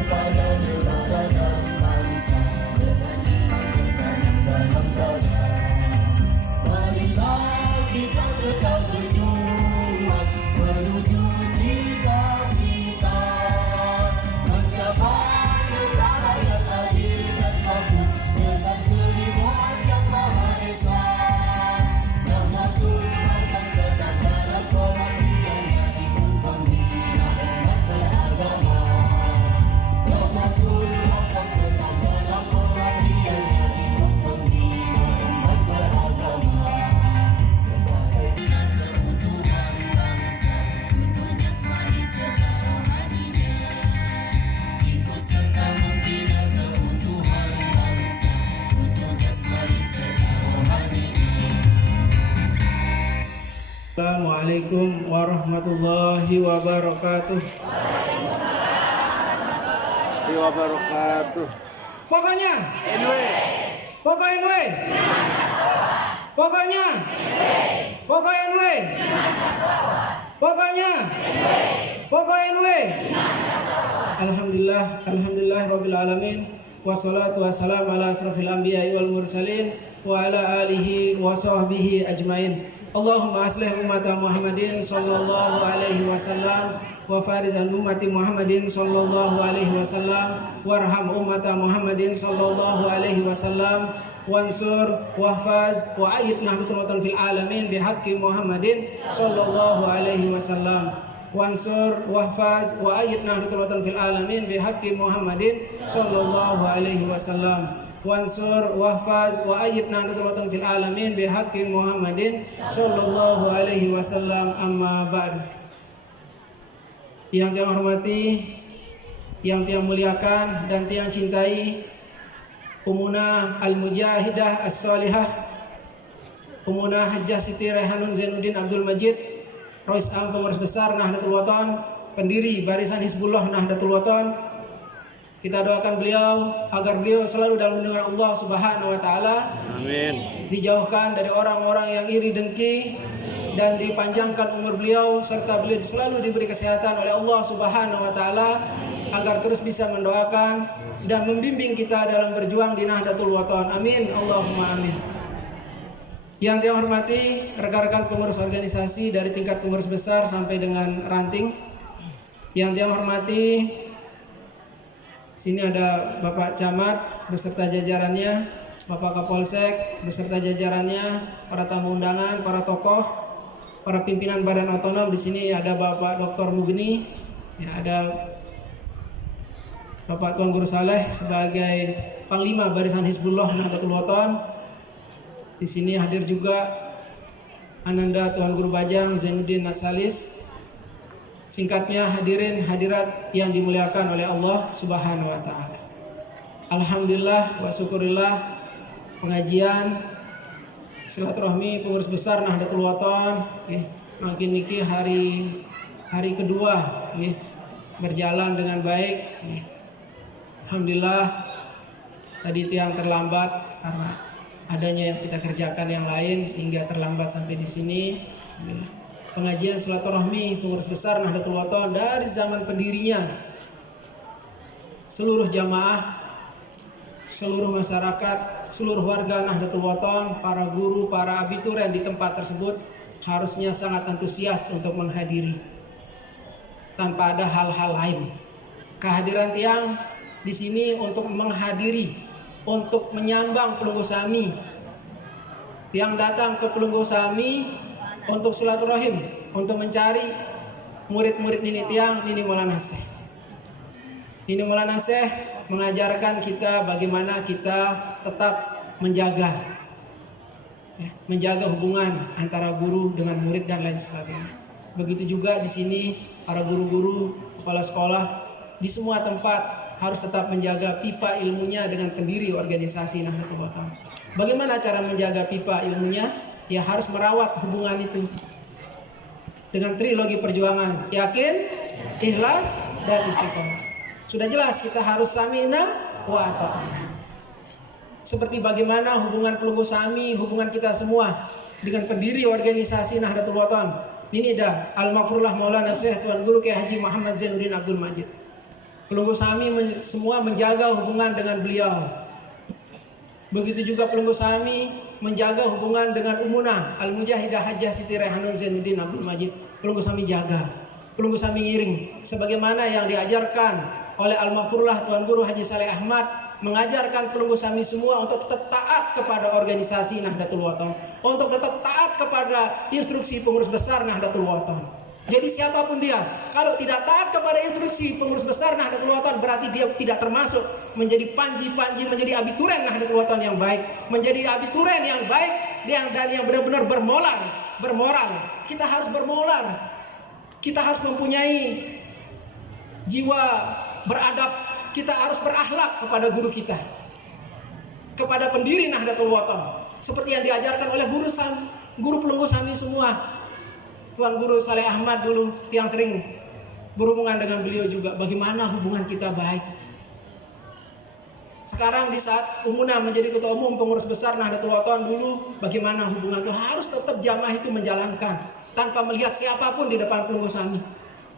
kepada negara dan bangsa dengan iman tertanam dalam dada. Marilah kita tetap berjuang menuju cita-cita, mencapai negara yang adil dan makmur dengan pilihan yang Maha Esa. Rahmatul akan tetap dalam pengabdiannya ikut pembina umat beragama. Rahmatul akan tetap dalam pengabdiannya ikut pembina umat beragama. Sebagai bina keutuhan bangsa, utuh jasmani serta rohaninya, ikut serta membina keutuhan bangsa, utuh jasmani serta rohaninya. Assalamualaikum warahmatullahi wabarakatuh. Wabarakatuh. Pokoknya, NW. pokoknya, pokoknya, pokoknya, pokoknya, pokoknya. Alhamdulillah, alhamdulillah rabbil alamin. Wassalatu wassalamu ala asrafil anbiya'i wal mursalin wa ala alihi wa sahbihi ajmain. Allahumma aslih ummata Muhammadin sallallahu alaihi wasallam wa farid an ummati Muhammadin sallallahu alaihi wasallam warham ummata Muhammadin sallallahu alaihi wasallam wansur wahfaz wa ayyid nahdlatul watan fil alamin bihaqqi Muhammadin sallallahu alaihi wasallam wansur wahfaz wa ayyid nahdlatul watan fil alamin bihaqqi Muhammadin sallallahu alaihi wasallam wansur wahfaz wa ayyid nahdlatul watan fil alamin bihaqqi Muhammadin sallallahu alaihi wasallam. Amma ba'du. Yang tiang hormati, yang tiang muliakan dan tiang cintai Ummuna Al-Mujahidah As-Salihah, Ummuna Hajjah Siti Raihanun Zainuddin Abdul Majid, Rais Am Pengurus Besar Nahdlatul Watan, pendiri Barisan Hizbullah Nahdlatul Watan. Kita doakan beliau agar beliau selalu dalam lindungan Allah Subhanahu wa taala. Amin. Dijauhkan dari orang-orang yang iri dengki dan dipanjangkan umur beliau serta beliau selalu diberi kesehatan oleh Allah Subhanahu wa taala agar terus bisa mendoakan dan membimbing kita dalam berjuang di Nahdlatul Watan. Amin. Allahumma amin. Yang saya hormati rekan-rekan pengurus organisasi dari tingkat pengurus besar sampai dengan ranting. Yang saya hormati, sini ada Bapak Camat beserta jajarannya, Bapak Kapolsek beserta jajarannya, para tamu undangan, para tokoh, para pimpinan badan otonom. Di sini ada Bapak Dr. Mugni, ya, ada Bapak Tuan Guru Saleh sebagai Panglima Barisan Hizbullah Nahdlatul Watan. Di sini hadir juga Ananda Tuan Guru Bajang Zainuddin Nasalis. Singkatnya hadirin hadirat yang dimuliakan oleh Allah Subhanahu wa taala. Alhamdulillah wa syukurillah, pengajian silaturahmi pengurus besar Nahdlatul Watan makin niki hari kedua berjalan dengan baik. Alhamdulillah, tadi tiang terlambat karena adanya yang kita kerjakan yang lain sehingga terlambat sampai di sini. Pengajian silaturahmi pengurus besar Nahdlatul Watan dari zaman pendirinya, seluruh jamaah, seluruh masyarakat, seluruh warga Nahdlatul Watan, para guru, para abituren di tempat tersebut harusnya sangat antusias untuk menghadiri tanpa ada hal-hal lain. Kehadiran tiang di sini untuk menghadiri, untuk menyambang Pelunggu Sami. Tiang datang ke Pelunggu Sami untuk silaturahim, untuk mencari murid-murid Nini Tiang, Nini Maulana Syekh. Nini Maulana Syekh mengajarkan kita bagaimana kita tetap menjaga hubungan antara guru dengan murid dan lain sebagainya. Begitu juga di sini para guru-guru, kepala sekolah di semua tempat harus tetap menjaga pipa ilmunya dengan pendiri organisasi Nahdlatul Watan. Bagaimana cara menjaga pipa ilmunya? Ya harus merawat hubungan itu dengan trilogi perjuangan: yakin, ikhlas, dan istiqomah. Sudah jelas kita harus sami'na wa ata'na. Seperti bagaimana hubungan Pelunggu Sami, hubungan kita semua dengan pendiri organisasi Nahdlatul Watan. Ini dah Al-Maghfurullah Maulana Syekh Tuan Guru Kiai Haji Muhammad Zainuddin Abdul Majid. Pelunggu Sami semua menjaga hubungan dengan beliau. Begitu juga Pelunggu Sami menjaga hubungan dengan Umunah Al-Mujahidah Hajjah Siti Raihanun Zainuddin Abdul Majid. Pelunggu Sami jaga, Pelunggu Sami ngiring sebagaimana yang diajarkan oleh Al-Maghfurullah Tuan Guru Haji Saleh Ahmad, mengajarkan Pelunggu Sami semua untuk tetap taat kepada organisasi Nahdlatul Wathon, untuk tetap taat kepada instruksi pengurus besar Nahdlatul Wathon. Jadi siapapun dia, kalau tidak taat kepada instruksi pengurus besar Nahdlatul Wathon, berarti dia tidak termasuk menjadi panji-panji, menjadi abituren Nahdlatul Wathon yang baik, menjadi abituren yang baik dan yang benar-benar bermoral. Kita harus bermoral, kita harus mempunyai jiwa beradab, kita harus berakhlak kepada guru kita, kepada pendiri Nahdlatul Wathon, seperti yang diajarkan oleh guru Pelunggu Sami semua. Tuan Guru Saleh Ahmad dulu yang sering berhubungan dengan beliau juga, bagaimana hubungan kita baik. Sekarang di saat Umunah menjadi ketua umum pengurus besar Nahdlatul Wathon, dulu bagaimana hubungan itu, harus tetap jamaah itu menjalankan tanpa melihat siapapun di depan Pelunggu Sami.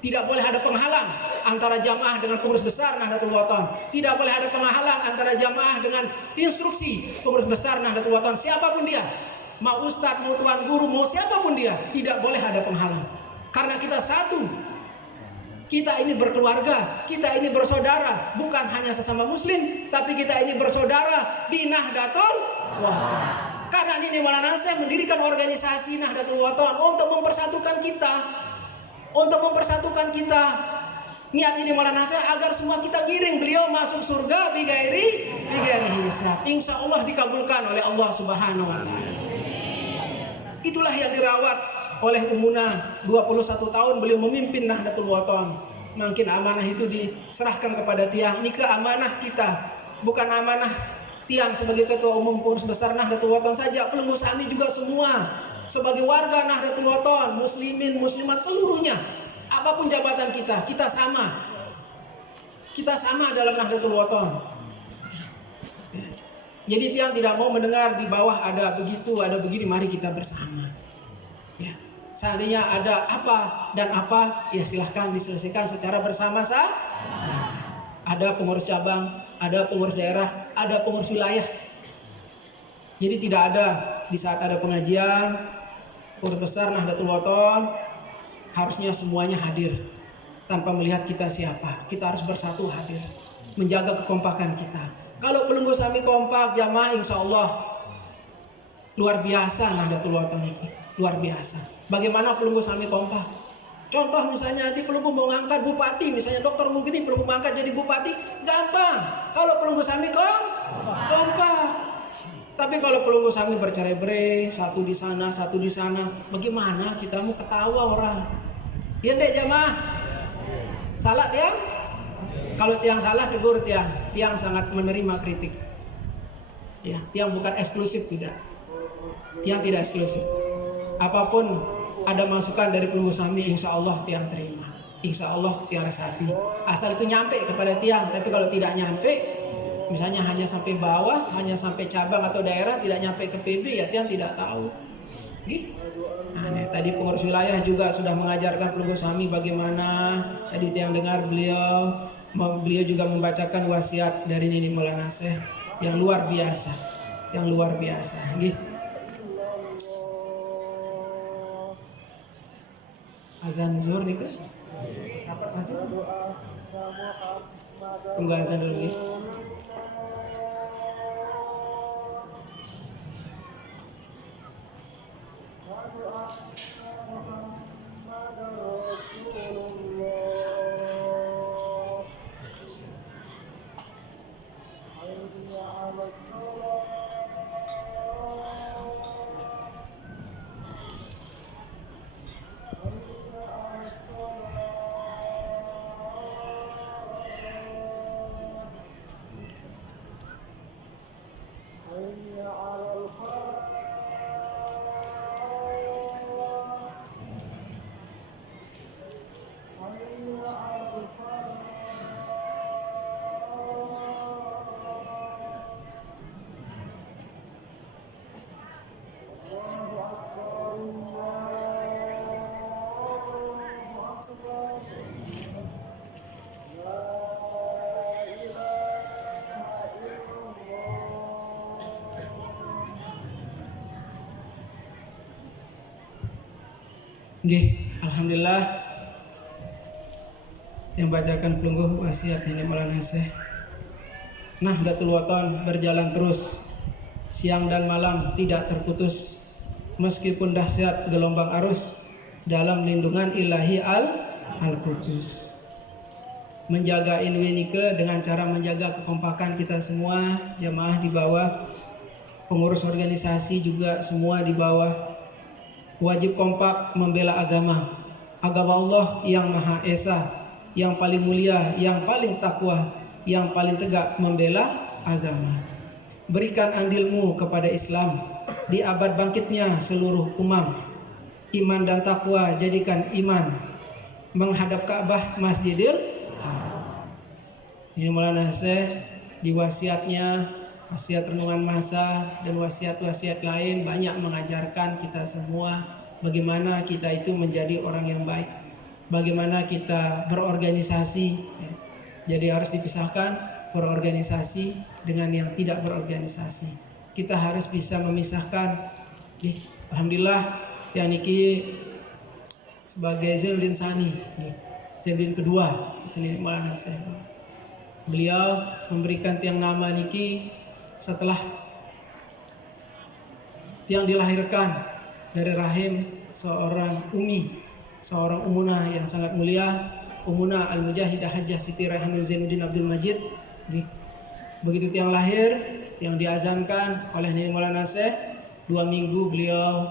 Tidak boleh ada penghalang antara jamaah dengan pengurus besar Nahdlatul Wathon. Tidak boleh ada penghalang antara jamaah dengan instruksi pengurus besar Nahdlatul Wathon, siapapun dia. Mau ustadz, mau tuan guru, mau siapapun dia, tidak boleh ada penghalang. Karena kita satu, kita ini berkeluarga, kita ini bersaudara, bukan hanya sesama muslim, tapi kita ini bersaudara di Nahdlatul Wathon. Karena ini Maulana Syekh mendirikan organisasi Nahdlatul Wathon untuk mempersatukan kita, Niat ini Maulana Syekh agar semua kita giring beliau masuk surga bigairi hisab. Insya Allah dikabulkan oleh Allah Subhanahu Wa Taala. Itulah yang dirawat oleh Umunah. 21 tahun beliau memimpin Nahdlatul Wathon. Makin amanah itu diserahkan kepada tiang. Ini ke amanah kita, bukan amanah tiang sebagai ketua umum pengurus besar Nahdlatul Wathon saja. Pelunggu Sami juga semua sebagai warga Nahdlatul Wathon, muslimin, muslimat seluruhnya. Apapun jabatan kita, kita sama dalam Nahdlatul Wathon. Jadi tiang tidak mau mendengar di bawah ada begitu, ada begini, mari kita bersama. Ya. Seandainya ada apa dan apa, ya silahkan diselesaikan secara bersama-sama. Ada pengurus cabang, ada pengurus daerah, ada pengurus wilayah. Jadi tidak ada di saat ada pengajian, pengurus besar Nahdlatul Wathon, harusnya semuanya hadir tanpa melihat kita siapa. Kita harus bersatu hadir, menjaga kekompakan kita. Kalau Pelunggu Sami kompak jamaah, insya Allah luar biasa Nahdlatul Wathon ini, luar biasa. Bagaimana Pelunggu Sami kompak? Contoh misalnya nanti Pelunggu mau ngangkat bupati, misalnya Dokter Mugni Pelunggu mengangkat jadi bupati, gampang. Kalau Pelunggu Sami kompak. Tapi kalau Pelunggu Sami bercerai-berai, satu di sana, bagaimana kita mau ketawa orang? Iya deh jamaah. Salah dia? Kalau tiang salah tegur tiang. Tiang sangat menerima kritik. Ya, tiang bukan eksklusif, tidak. Tiang tidak eksklusif. Apapun ada masukan dari Pelunggu Sami, insya Allah tiang terima. Insya Allah tiang resapi. Asal itu nyampe kepada tiang. Tapi kalau tidak nyampe, misalnya hanya sampai bawah, hanya sampai cabang atau daerah, tidak nyampe ke PB, ya tiang tidak tahu. Gitu. Nah, tadi pengurus wilayah juga sudah mengajarkan Pelunggu Sami bagaimana. Tadi tiang dengar beliau juga membacakan wasiat dari Nini Maulana Syekh yang luar biasa, Gitu. Azan zuhur nih kan? Rapat masjid? Tunggu azan dulu nih. Nggih, alhamdulillah yang bacakan pelungguh wasiat ini Maulana Syekh. Nahdlatul Wathon berjalan terus siang dan malam tidak terputus meskipun dahsyat gelombang arus dalam lindungan ilahi al-Qudus. Menjaga Inwenike dengan cara menjaga kekompakan kita semua jamaah di bawah, pengurus organisasi juga semua di bawah. Wajib kompak membela agama Allah yang Maha Esa, yang paling mulia, yang paling takwa, yang paling tegak membela agama. Berikan andilmu kepada Islam di abad bangkitnya seluruh umat. Iman dan takwa jadikan iman menghadap Ka'bah Masjidil Haram. Ini Maulana Syekh di wasiatnya, wasiat renungan masa dan wasiat-wasiat lain banyak mengajarkan kita semua bagaimana kita itu menjadi orang yang baik, bagaimana kita berorganisasi. Jadi harus dipisahkan berorganisasi dengan yang tidak berorganisasi. Kita harus bisa memisahkan. Alhamdulillah yang niki sebagai Zainuddin Sani, Zainuddin kedua sini Maulana Syekh. Beliau memberikan tiang nama niki setelah tiang dilahirkan dari rahim seorang seorang umunah yang sangat mulia, Umunah Al-Mujahidah Hajjah Siti Raihanun Zainuddin Abdul Majid. Begitu tiang lahir, yang diazankan oleh Nini Maulana Syekh, 2 minggu beliau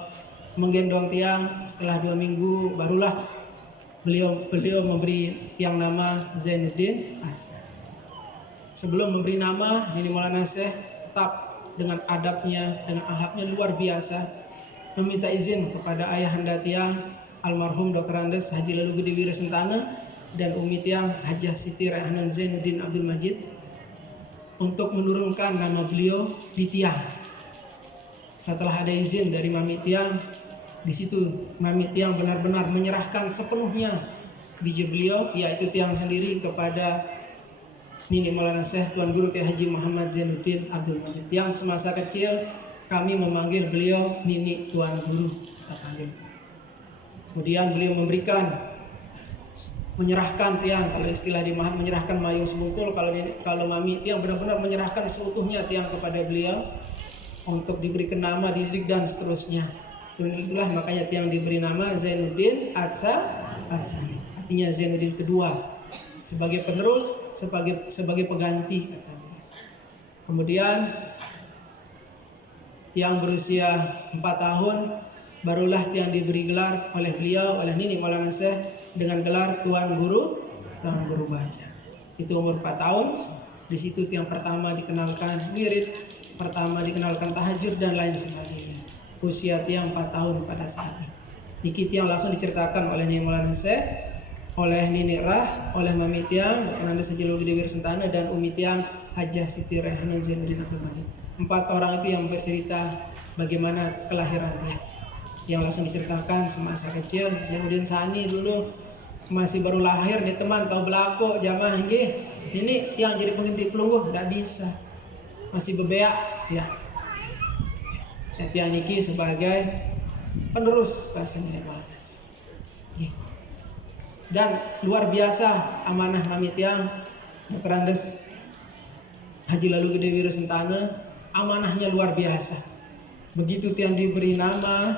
menggendong tiang. Setelah 2 minggu barulah beliau memberi tiang nama Zainuddin Azhar. Sebelum memberi nama, Nini Maulana Syekh tetap dengan adabnya, dengan akhlaknya luar biasa, meminta izin kepada ayahanda tiang almarhum Dr. Andes Haji Lalu Gede Wirasentana dan Umi tiang Hajjah Siti Raihanun Zainuddin Abdul Majid untuk menurunkan nama beliau di tiang. Setelah ada izin dari Mami tiang, di situ Mami tiang benar-benar menyerahkan sepenuhnya biji beliau, yaitu tiang sendiri, kepada Nini Maulana Syekh Tuan Guru Kiai Haji Muhammad Zainuddin Abdul Majid. Yang semasa kecil kami memanggil beliau Nini Tuan Guru, kita panggil. Kemudian beliau menyerahkan tiang, kalau istilah di Mahat menyerahkan mayung sebungkul, kalau Mami tiang benar-benar menyerahkan seutuhnya tiang kepada beliau untuk diberikan nama, dididik dan seterusnya. Itulah makanya tiang diberi nama Zainuddin Azhar, artinya Zainuddin kedua, sebagai penerus, sebagai pengganti. Kemudian tiang berusia 4 tahun barulah tiang diberi gelar oleh beliau, oleh Nini Maulana Syekh, dengan gelar Tuan Guru Baja. Itu umur 4 tahun. Di situ tiang pertama dikenalkan wirid, pertama dikenalkan tahajud dan lain sebagainya. Usia tiang 4 tahun pada saat itu. Niki tiang langsung diceritakan oleh Nini Maulana Syekh, oleh Nini Rah, oleh Mami tiang Ananda Sajilo Gede Wirasentana dan Umi tiang Hajjah Siti Raihanun Zainuddin Abdul Majid. 4 orang itu yang bercerita bagaimana kelahiran tiang. Yang langsung diceritakan semasa kecil. Zainuddin Sani dulu masih baru lahir nih teman, tahu belako jamaah nggih. Ini yang jadi pengganti pelungguh enggak bisa. Masih bebeak ya. Tiang niki sebagai penerus bahasanya. Dan luar biasa amanah Mami tiang Dr. Andes Haji Lalu Gede Wirasentana, amanahnya luar biasa. Begitu tiang diberi nama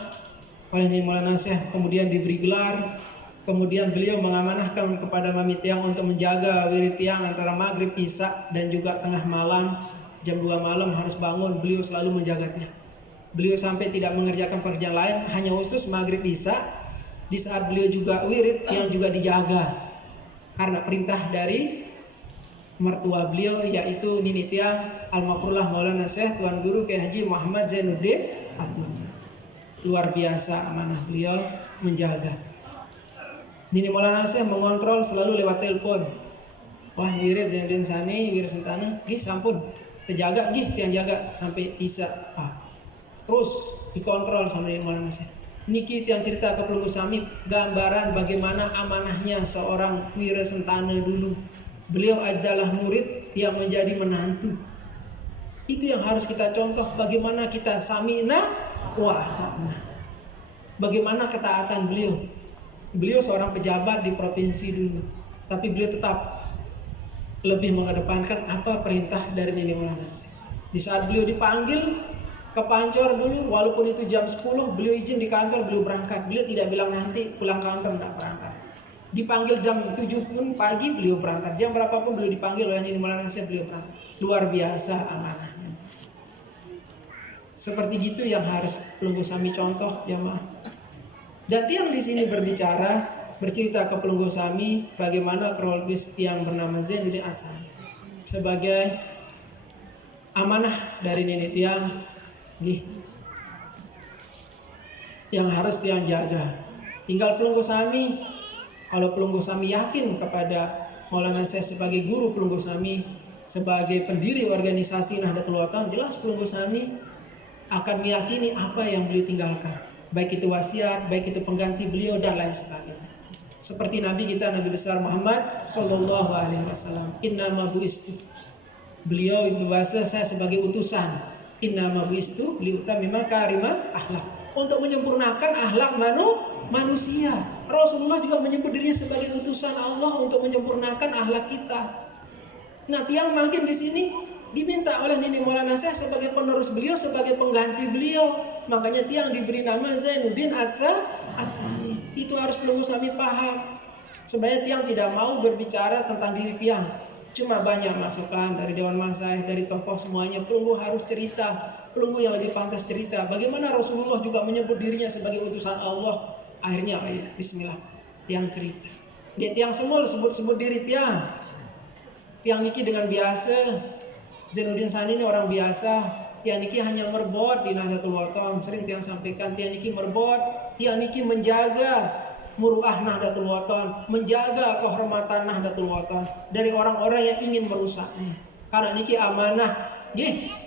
oleh Nini Maulana Syekh, kemudian diberi gelar, kemudian beliau mengamanahkan kepada Mami tiang untuk menjaga wirid tiang antara maghrib, isya dan juga tengah malam, jam 2 malam harus bangun, beliau selalu menjaganya. Beliau sampai tidak mengerjakan pekerjaan lain, hanya khusus maghrib, isya. Di saat beliau juga wirid yang juga dijaga karena perintah dari mertua beliau, yaitu Nini tiang Al-Mafrullah Maulana Syekh Tuan Guru Kiai Haji Muhammad Zainuddin Abdul. Luar biasa amanah beliau menjaga. Nini Maulana Syekh mengontrol selalu lewat telepon. Wah wirid Zainuddin Sani Wirasentana, gih sampun terjaga, gih tiang jaga sampai isya. Terus dikontrol sama Nini Maulana Syekh. Niki tiang cerita ke pelungguh Samip, gambaran bagaimana amanahnya seorang Wirasentana dulu. Beliau adalah murid yang menjadi menantu. Itu yang harus kita contoh, bagaimana kita sami'na wa ata'na. Bagaimana ketaatan beliau. Beliau seorang pejabat di provinsi dulu, tapi beliau tetap lebih mengedepankan apa perintah dari Nini Maulana Syekh. Di saat beliau dipanggil ke Pancor dulu, walaupun itu jam 10, beliau izin di kantor, beliau berangkat. Beliau tidak bilang nanti pulang kantor tidak berangkat. Dipanggil jam 7 pun pagi beliau berangkat. Jam berapapun beliau dipanggil oleh Nini Maulana Syekh, beliau berangkat. Luar biasa amanahnya. Seperti gitu yang harus Pelunggu Sami contoh jamaah. Dan tiang di sini bercerita ke Pelunggu Sami bagaimana kronologis tiang bernama Zainuddin Atsani sebagai amanah dari nenek tiang yang harus tiang jaga. Tinggal Pelunggu Sami, kalau Pelunggu Sami yakin kepada Maulana Syekh sebagai guru Pelunggu Sami, sebagai pendiri organisasi Nahdlatul Ulama, jelas Pelunggu Sami akan meyakini apa yang beliau tinggalkan, baik itu wasiat, baik itu pengganti beliau dan lain sebagainya. Seperti Nabi kita, Nabi besar Muhammad Sallallahu Alaihi Wasallam, Innama buistu, beliau bahasa saya sebagai utusan. Innama buistu liutamima karima akhlak, untuk menyempurnakan akhlak manusia. Rasulullah juga menyebut dirinya sebagai utusan Allah untuk menyempurnakan akhlak kita. Nah, tiang makin di sini diminta oleh Nini Maulana Syekh sebagai penerus beliau, sebagai pengganti beliau. Makanya tiang diberi nama Zainuddin Atsani. Itu harus Pelunggu Sami paham. Sebenarnya tiang tidak mau berbicara tentang diri tiang. Cuma banyak masukan dari Dewan Masyayikh, dari tokoh semuanya. Pelunggu harus cerita. Pelunggu yang lebih pantas cerita. Bagaimana Rasulullah juga menyebut dirinya sebagai utusan Allah. Akhirnya bismillah, tiang cerita. Dia tiang semua sebut-sebut diri tiang. Tiang niki dengan biasa. Zainuddin Sani ini orang biasa. Tiang niki hanya merbot di Nahdlatul Ulama. Sering tiang sampaikan, tiang niki merbot, tiang niki menjaga muruah Nahdlatul Ulama, menjaga kehormatan Nahdlatul Ulama dari orang-orang yang ingin merusaknya. Karena niki amanah,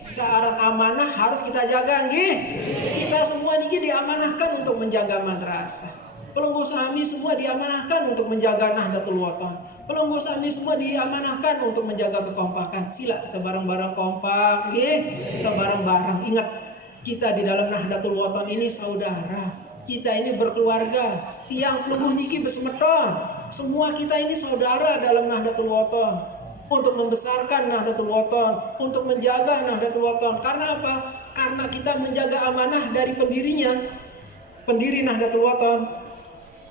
seorang amanah harus kita jaga, Kita semua niki diamanahkan untuk menjaga madrasah. Pelunggu Sami semua diamanahkan untuk menjaga Nahdlatul Ulama. Pelunggu Sami semua diamanahkan untuk menjaga kekompakan. Sila kita bareng-bareng kompak, kita bareng-bareng. Ingat, kita di dalam Nahdlatul Ulama ini saudara. Kita ini berkeluarga. Tiang pelunggu niki besemeton. Semua kita ini saudara dalam Nahdlatul Ulama. Untuk membesarkan Nahdlatul Ulama, untuk menjaga Nahdlatul Ulama. Karena apa? Karena kita menjaga amanah dari pendirinya. Pendiri Nahdlatul Ulama,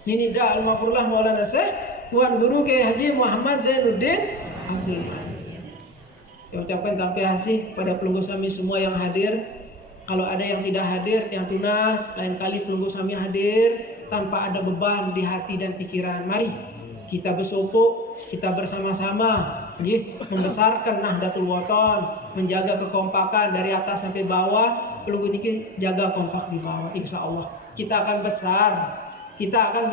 Nini Da Al-Mafurullah Maulana Syekh Tuan Guru Kiai Haji Muhammad Zainuddin Abdul Malik. Saya ucapkan terima kasih pada Pelunggu Sami semua yang hadir. Kalau ada yang tidak hadir, yang tunas, lain kali Pelunggu Sami hadir tanpa ada beban di hati dan pikiran. Mari kita bersupuk, kita bersama-sama membesarkan Nahdlatul Ulama, menjaga kekompakan dari atas sampai bawah. Pelunggu niki jaga kompak di bawah, insya Allah kita akan besar. Kita akan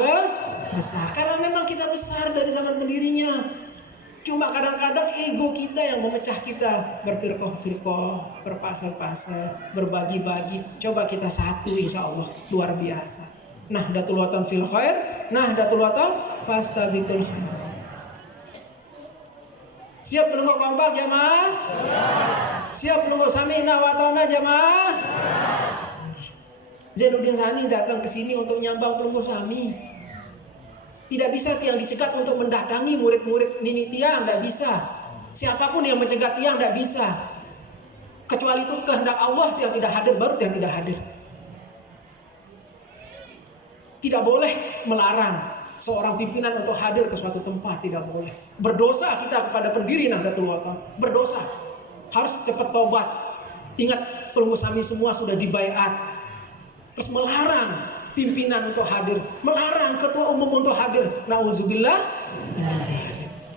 besar karena memang kita besar dari zaman pendirinya. Cuma kadang-kadang ego kita yang memecah kita, berfirqah-firqah, berpasal-pasal, berbagi-bagi. Coba kita satu, insya Allah luar biasa. Nahdlatul Ulama fil khair, Nahdlatul Ulama fastabiqul khair. Siap Pelunggu kompak jamaah? Siap Pelunggu Sami wa ta'na jamaah? Zainuddin Sani datang ke sini untuk nyambang Pelunggu Sami. Tidak bisa tiang dicegat untuk mendatangi murid-murid Nini tiang, tidak bisa. Siapapun yang mencegat tiang tidak bisa. Kecuali itu kehendak Allah, tiang tidak hadir, baru tiang tidak hadir. Tidak boleh melarang seorang pimpinan untuk hadir ke suatu tempat, tidak boleh. Berdosa kita kepada pendiri Nahdlatul Ulama, berdosa. Harus cepat tobat. Ingat, Pelunggu Sami semua sudah dibaiat. Terus melarang pimpinan untuk hadir, melarang ketua umum untuk hadir. Nauzubillah.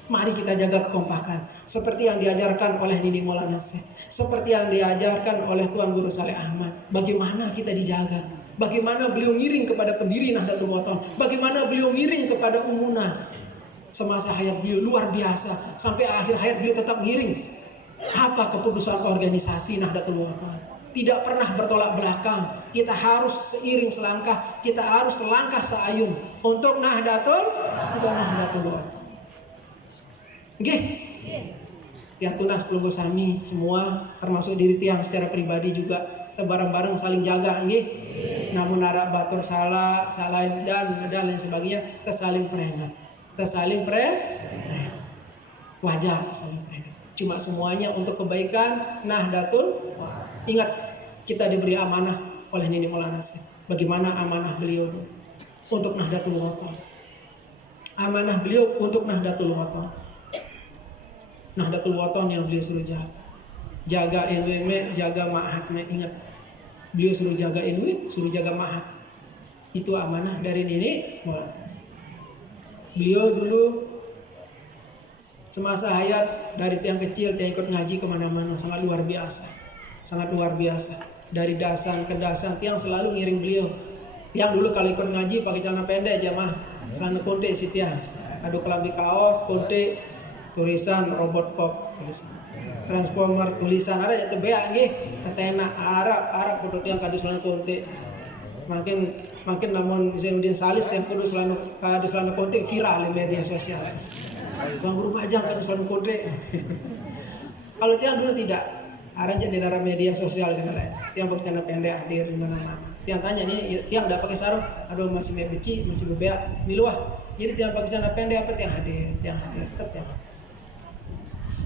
Mari kita jaga kekompakan seperti yang diajarkan oleh Nini Maulana Syekh, seperti yang diajarkan oleh Tuan Guru Saleh Ahmad. Bagaimana kita dijaga, bagaimana beliau ngiring kepada pendiri Nahdlatul Ulama, bagaimana beliau ngiring kepada Umuna semasa hayat beliau, luar biasa. Sampai akhir hayat beliau tetap ngiring. Apa keputusan organisasi Nahdlatul Ulama? Tidak pernah bertolak belakang. Kita harus seiring selangkah, kita harus selangkah seayun untuk Nahdlatul Ulama. Tiang tunas Pelunggu Sami semua, termasuk diri tiang secara pribadi juga, kita bareng-bareng saling jaga. namun ada batur salah dan lain sebagainya, tersaling peringat, wajar saling peringat. Cuma semuanya untuk kebaikan Nahdlatul. Ingat, kita diberi amanah oleh Nini Maulana Syekh. Bagaimana amanah beliau untuk Nahdlatul Wathon? Amanah beliau untuk Nahdlatul Wathon. Nahdlatul Wathon yang beliau suruh jaga NWM, jaga Ma'had. Ingat, beliau suruh jaga NW, suruh jaga Ma'had. Itu amanah dari Nini Maulana Syekh. Beliau dulu semasa hayat dari tiang kecil tiang ikut ngaji kemana-mana, sangat luar biasa. Dari dasan ke dasan tiang selalu ngiring beliau. Tiang dulu kalau ikut ngaji pakai celana pendek jamaah, celana konte si tiang, adu kelambi kaos konte, tulisan robot pop, tulisan transformer, tulisan ada ya tebea nggih, tetena Arab kudu tiang kadu celana konte. Makin namun Zainuddin Salis yang kudu celana konte viral di media sosial. Bang Guru Bajang kan selalu kode. Kalau tiang dulu tidak, ada jadi dalam media sosial sebenarnya. Tiang bercanda pendek hadir di mana-mana. Tiang tanya nih, tiang udah pakai sarung, aduh masih beci, masih bebek, miluah. Jadi tiang pakai celana pendek apa tiang hadir, tetap tiang.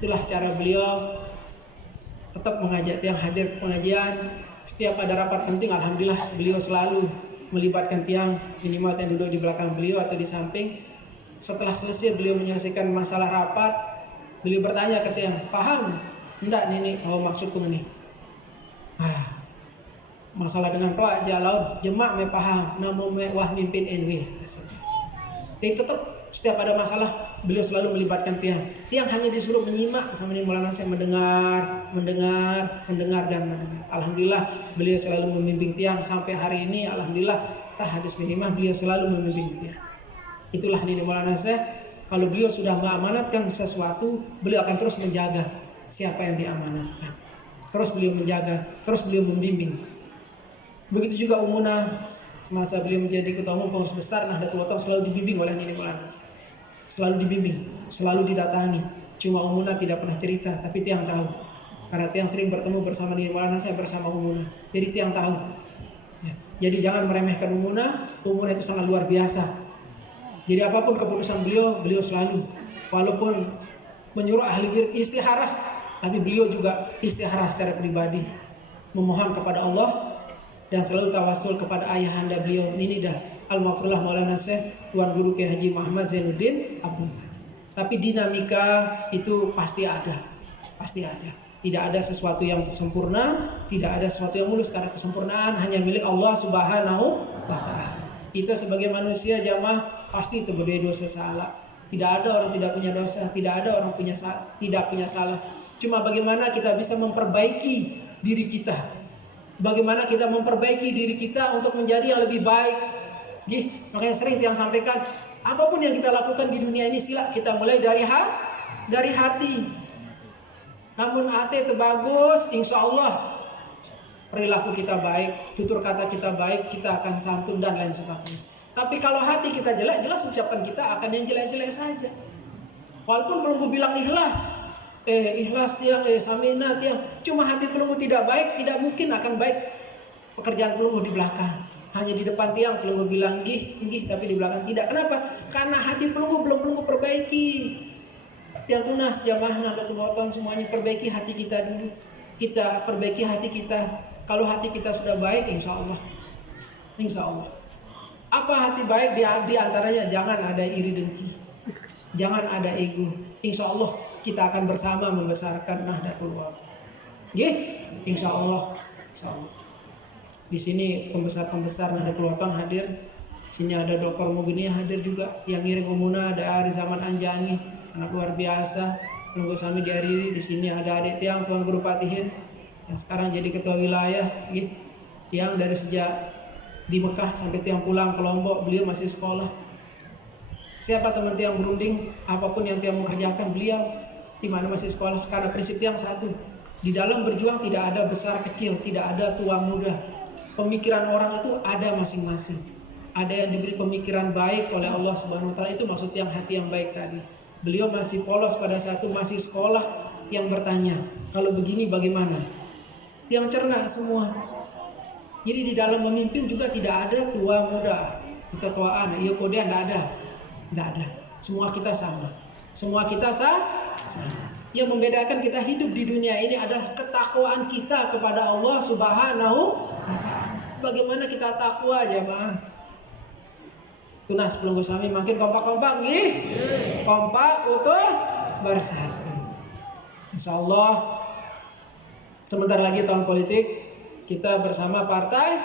Itulah cara beliau tetap mengajak tiang hadir ke pengajian. Setiap ada rapat penting, alhamdulillah beliau selalu melibatkan tiang, minimal tiang duduk di belakang beliau atau di samping. Setelah selesai beliau menyelesaikan masalah rapat, beliau bertanya ke tiang, paham? Enggak Nini, maksudku ini. Masalah dengan roh aja laut jemak me paham, namun me wah mimpin NW. Tapi tetap setiap ada masalah beliau selalu melibatkan tiang. Tiang hanya disuruh menyimak sama Nini Maulana Syekh, mendengar dan mendengar. Alhamdulillah beliau selalu membimbing tiang sampai hari ini. Alhamdulillah hadis minimah beliau selalu membimbing tiang. Itulah Nini Maulana Syekh. Kalau beliau sudah mengamanatkan sesuatu, beliau akan terus menjaga siapa yang diamanatkan. Terus beliau menjaga, terus beliau membimbing. Begitu juga Umuna, semasa beliau menjadi ketua umum pengurus besar Nahdlatul Wathon selalu dibimbing oleh Nini Maulana Syekh. Selalu dibimbing, selalu didatangi. Cuma Umuna tidak pernah cerita, tapi tiang tahu. Karena tiang sering bertemu bersama Nini Maulana Syekh bersama Umuna. Jadi tiang tahu. Ya. Jadi jangan meremehkan Umuna itu sangat luar biasa. Jadi apapun keputusan beliau selalu, walaupun menyuruh ahli wirid istikharah, tapi beliau juga istikharah secara pribadi, memohon kepada Allah dan selalu tawasul kepada ayahanda beliau Nini Al-Mafrullah Maulana Syekh Tuan Guru Kiai Haji Muhammad Zainuddin Abdul. Tapi dinamika itu pasti ada. Tidak ada sesuatu yang sempurna, tidak ada sesuatu yang mulus, karena kesempurnaan hanya milik Allah Subhanahu wa Ta'ala. Kita sebagai manusia jamaah pasti itu dosa salah. Tidak ada orang tidak punya dosa, tidak ada orang tidak punya salah. Cuma bagaimana kita bisa memperbaiki diri kita. Bagaimana kita memperbaiki diri kita untuk menjadi yang lebih baik. Makanya sering yang sampaikan, apapun yang kita lakukan di dunia ini sila kita mulai dari hati. Namun hati itu bagus, insya Allah perilaku kita baik, tutur kata kita baik, kita akan santun dan lain sebagainya. Tapi kalau hati kita jelek, jelas ucapan kita akan yang jelek-jelek saja. Walaupun pelunggu bilang ikhlas, ikhlas tiang, samina tiang, cuma hati pelunggu tidak baik, tidak mungkin akan baik pekerjaan pelunggu di belakang. Hanya di depan tiang pelunggu bilang gih, tapi di belakang tidak. Kenapa? Karena hati pelunggu belum pelunggu perbaiki. Tiang tunas jamaah Nahdlatul Wathon semuanya perbaiki hati kita dulu. Kita perbaiki hati kita. Kalau hati kita sudah baik, insya Allah. Apa hati baik di antaranya? Jangan ada iri dengki, jangan ada ego. Insya Allah kita akan bersama membesarkan Nahdlatul Wathon. Insya Allah. Di sini pembesar Nahdlatul Wathon hadir. Sini ada Dr. Mugni hadir juga. Yang ngiring umuna dari zaman Anjani, sangat luar biasa. Pelunggu Sami dihadiri. Di sini ada adik tiang Tuan Guru Patihin yang sekarang jadi ketua wilayah, yang dari sejak di Mekah sampai tiang pulang ke Lombok beliau masih sekolah. Siapa teman tiang berunding, apapun yang tiang mau kerjakan beliau di mana masih sekolah, karena prinsip tiang satu, di dalam berjuang tidak ada besar kecil, tidak ada tua muda. Pemikiran orang itu ada masing-masing. Ada yang diberi pemikiran baik oleh Allah Subhanahu wa Ta'ala, itu maksud tiang hati yang baik tadi. Beliau masih polos pada saat itu, masih sekolah, yang bertanya, kalau begini bagaimana? Yang cerna semua. Jadi di dalam memimpin juga tidak ada tua muda, ketuaan, iya kodean tidak ada. Semua kita sama. Semua kita sama. Yang membedakan kita hidup di dunia ini adalah ketakwaan kita kepada Allah Subhanahu wa Ta'ala. Bagaimana kita takwa jemaah? Tunas pelunggu sami makin kompak-kompak nggih. Kompak utuh bersatu. Insyaallah sebentar lagi tahun politik kita bersama partai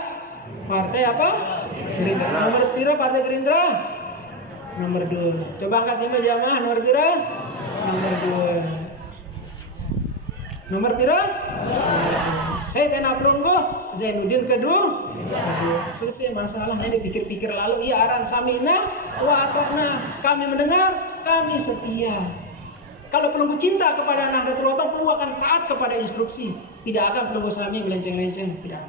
apa? Gerindra. Nomor pira partai Gerindra? Nomor 2. Coba angkat 5 jamaah nomor pira? Nomor 2. Nomor pira? Saya Tena Pelunggu Zainuddin kedua. Selesai masalah. Ini dipikir-pikir lalu. Iya aran samina wa atokna. Kami mendengar, kami setia. Kalau Pelunggu cinta kepada Nahdlatul Ulama, Pelunggu akan taat kepada instruksi. Tidak akan Pelunggu Sami melenceng-lenceng. Tidak.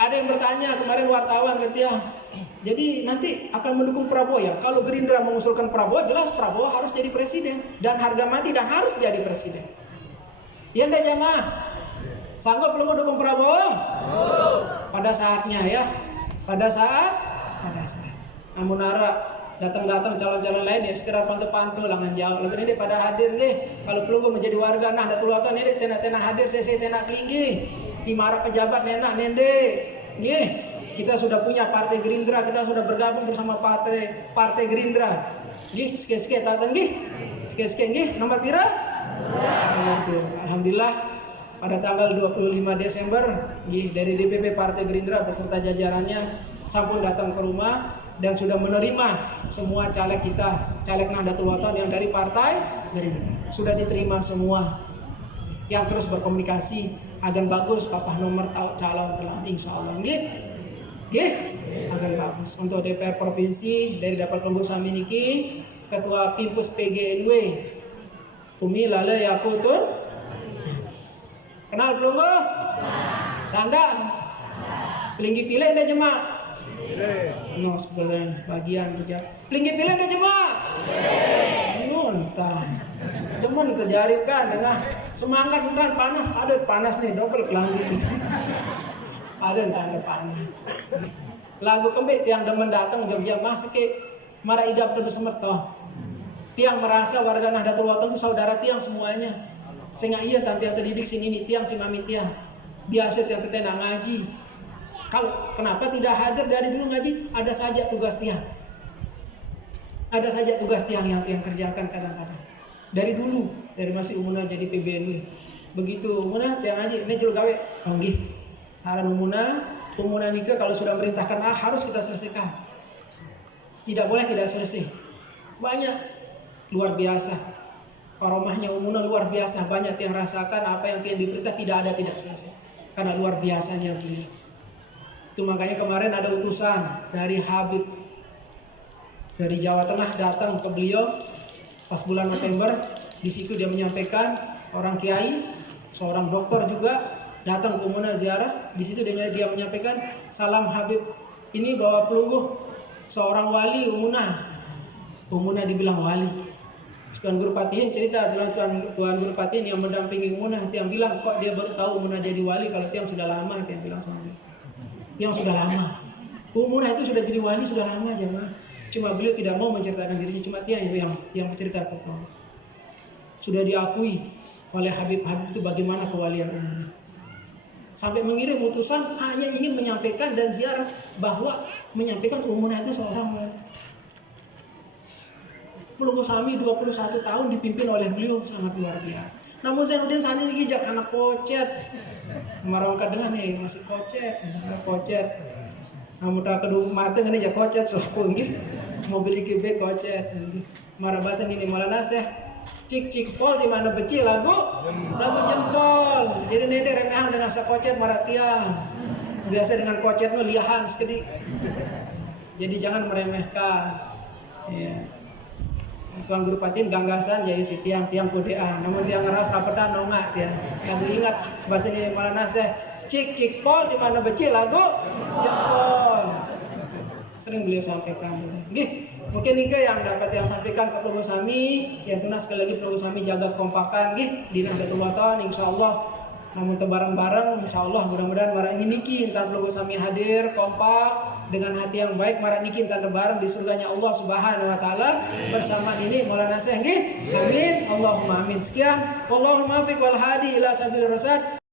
Ada yang bertanya kemarin wartawan ketia. Jadi nanti akan mendukung Prabowo ya. Kalau Gerindra mengusulkan Prabowo, jelas Prabowo harus jadi presiden. Dan harga mati dan harus jadi presiden. Ya enggak jamaah? Sanggup Pelunggu dukung Prabowo? Pada saatnya ya. Pada saat. Namun datang calon-calon lain ya sekedar pantu-pantu langan jauh. Lalu ini pada hadir nih. Kalau Pelunggu menjadi warga Nahdlatul Ulama ini tena hadir saya tena kelinggi. Di marah pejabat nenak nende. Nggih. Kita sudah punya partai Gerindra, kita sudah bergabung bersama partai Gerindra. Nggih, sike-sike datang nggih. Sike-sike nggih, nomor pira? Nomor 2. Alhamdulillah pada tanggal 25 Desember nggih dari DPP Partai Gerindra beserta jajarannya sampun datang ke rumah dan sudah menerima semua caleg kita, caleg Nahdlatul Ulama yang dari Partai Gerindra. Sudah diterima semua. Yang terus berkomunikasi agar bagus papah nomor calon telah insyaallah nggih. Nggih, agar bagus. Untuk DPR provinsi dari dapat Pelunggu Sami niki Ketua Pimpus PGNW Umi Lale Yakutun. Kenal Pelunggu? Tanda? Pelinggi pilih deh jemaah. No, sebagian kerja. Pelinggi pilih deh jemaah. Muntah. Demen terjadi kan dengan semangat beneran panas nih double kelambi. Ada tanda panas. Lagu kembali tiang demen datang jam masih ke marah idap lebih semertoh. Tiang merasa warga Nahdlatul Ulama itu saudara tiang semuanya. Sehingga iya tiang terdidik sini nih tiang si mami tiang. Biasa tiang tetena ngaji. Kalau kenapa tidak hadir dari dulu ngaji? Ada saja tugas tiang. Ada saja tugas tiang yang tiang kerjakan kadang-kadang. Dari dulu, dari masih umurnya jadi PBNW. Begitu umurnya tiang ngaji, ini juru gawe. Nggih. Haran umuna nikah kalau sudah merintahkan harus kita selesaikan. Tidak boleh tidak selesai. Banyak luar biasa. Karomahnya umuna luar biasa. Banyak yang rasakan apa yang dia diperintah tidak selesai. Karena luar biasanya beliau. Itu makanya kemarin ada utusan dari Habib dari Jawa Tengah datang ke beliau pas bulan November. Di situ dia menyampaikan orang kiai, seorang dokter juga datang ke Umuna ziarah. Di situ dia menyampaikan salam Habib ini bawa Pelunggu seorang wali Umuna dibilang wali. Tuan Guru Patihin cerita bilang Tuan Guru Patihin yang mendampingi Umuna yang bilang kok dia baru tahu Umuna jadi wali kalau tiang sudah lama. Tiang bilang sama dia yang sudah lama Umuna itu sudah jadi wali sudah lama jemaah. Cuma beliau tidak mau menceritakan dirinya, cuma tiang itu yang bercerita sudah diakui oleh Habib itu bagaimana kewalian Umuna. Sampai mengirim utusan hanya ingin menyampaikan dan ziarah bahwa menyampaikan Umuna itu seorang Pelunggu Sami 21 tahun dipimpin oleh beliau sangat luar biasa. Namun Zainuddin saat ini gijak anak kocet. Marah dengan nih masih kocet. Namun tak kedua mata ini jak kocet soalnya mobil IKB kocet. Marah bahasa ini malah naseh. Cik pol di mana beci lagu jempol. Jadi nede remehan dengan sakocet marah tiang. Biasa dengan kocet nu liahan sekedik. Jadi jangan meremehkan. Ya. Tuan Guru Patin ganggasan jadi si tiang kudean. Namun dia ngeras rapedan nongak dia. Lagu ingat bahasa ini malah naseh. Cik pol di mana beci lagu jempol. Sering beliau sampaikan. Nggih. Mungkin ini yang dapat yang sampaikan ke Pelunggu Sami. Ya tunas sekali lagi Pelunggu Sami jaga kompakan di Nahdlatul Ulama insyaallah namun bareng-bareng insyaallah mudah-mudahan marah ini niki entar logo sami hadir kompak dengan hati yang baik marah niki entar bareng di surganya Allah Subhanahu wa taala bersama ini Maulana Syekh nggih. Amin. Allahumma amin. Sekian. Wallahul muwaffiq wal hadi ila sabilir rasyad.